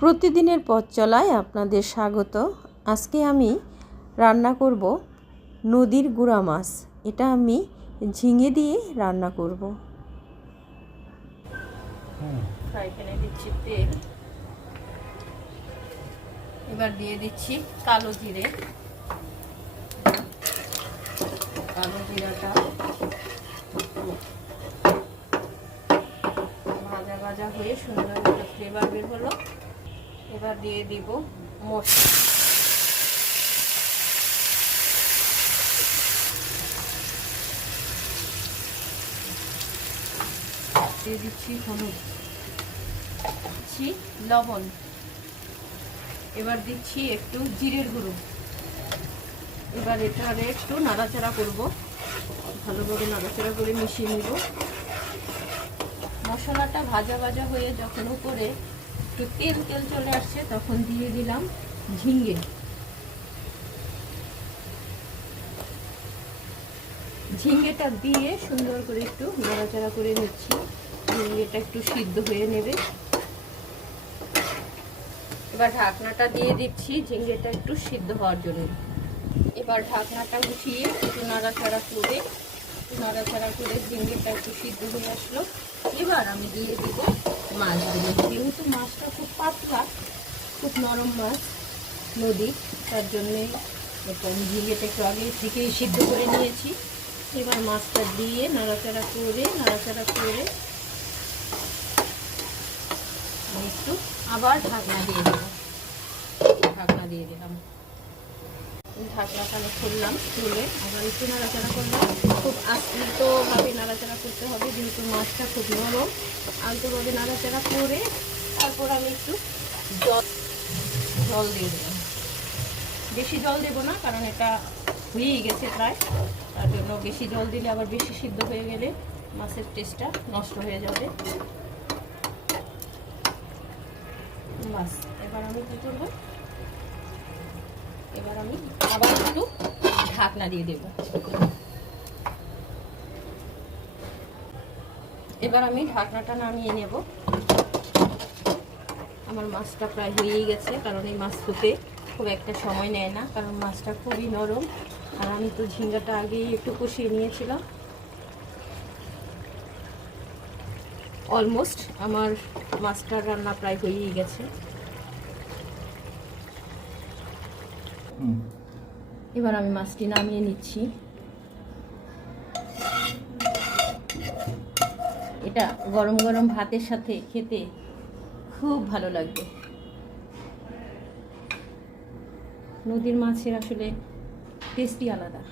প্রতিদিনের পথ চলায় আপনাদের স্বাগত। আজকে আমি রান্না করব নদীর গুড়া মাছ। এটা আমি ঝিঙে দিয়ে রান্না করব। ফ্রাই প্যানে দিচ্ছি তেল, এবার দিয়ে দিচ্ছি কালো জিরে। কালো জিরাটা ভাজা ভাজা হয়ে সুন্দর একটা ফ্লেভার বের হলো। এবার দিয়ে দিব মশলা। দিয়ে দিচ্ছি হলুদ, দিচ্ছি লবণ, এবার দিচ্ছি একটু জিরের গুঁড়ো। এবার এটারে একটু নাড়াচাড়া করব, ভালোভাবে নাড়াচাড়া করে মিশিয়ে নিব। মশলাটা ভাজা ভাজা হয়ে যখন উপরে একটু তেল তেল চলে আসছে তখন দিয়ে দিলাম ঝিঙে। ঝিঙেটা দিয়ে সুন্দর করে একটু নাড়াচাড়া করে নিচ্ছি। ঝিঙেটা একটু সিদ্ধ হয়ে নেবে। এবার ঢাকনাটা দিয়ে দিচ্ছি ঝিঙেটা একটু সিদ্ধ হওয়ার জন্য। এবার ঢাকনাটা উঠিয়ে একটু নাড়াচাড়া করে ঝিঙেটা একটু সিদ্ধ হয়ে আসলো। এবার আমি দিয়ে দিব মাছগুলো। যেহেতু মাছটা খুব পাতলা, খুব নরম মাছ নদী, তার জন্যে আমি ঝিঙেটা একটু আগে থেকেই সিদ্ধ করে নিয়েছি। এবার মাছটা দিয়ে নাড়াচাড়া করে আমি একটু আবার ঢাকনা দিয়ে দিলাম। ঢাকনাটা খুললাম, খুলে আবার একটু নাড়াচাড়া করলাম। খুব আস্তেভাবে নাড়াচাড়া করতে হবে, যেহেতু মাছটা খুব নরম। আলতোভাবে নাড়াচাড়া করে তারপর আমি একটু জল দিয়ে দিলাম। বেশি জল দেবো না, কারণ এটা হয়েই গেছে প্রায়, তার জন্য বেশি জল দিলে আবার বেশি সিদ্ধ হয়ে গেলে মাছের টেস্টটা নষ্ট হয়ে যাবে। বাস, এবার আমি কী করবো, এবার আমি আবার একটু ঢাকনা দিয়ে দেব। এবার আমি ঢাকনাটা নামিয়ে নেব। আমার মাছটা প্রায় হয়েই গেছে, কারণ এই মাছ হতে খুব একটা সময় নেয় না, কারণ মাছটা খুবই নরম। আর আমি তো ঝিঙ্গাটা আগেই একটু কষিয়ে নিয়েছিলাম। অলমোস্ট আমার মাছটার রান্না প্রায় হয়েই গেছে। এবার আমি মাছটি নামিয়ে নিচ্ছি। এটা গরম গরম ভাতের সাথে খেতে খুব ভালো লাগবে। নদীর মাছের আসলে টেস্টই আলাদা।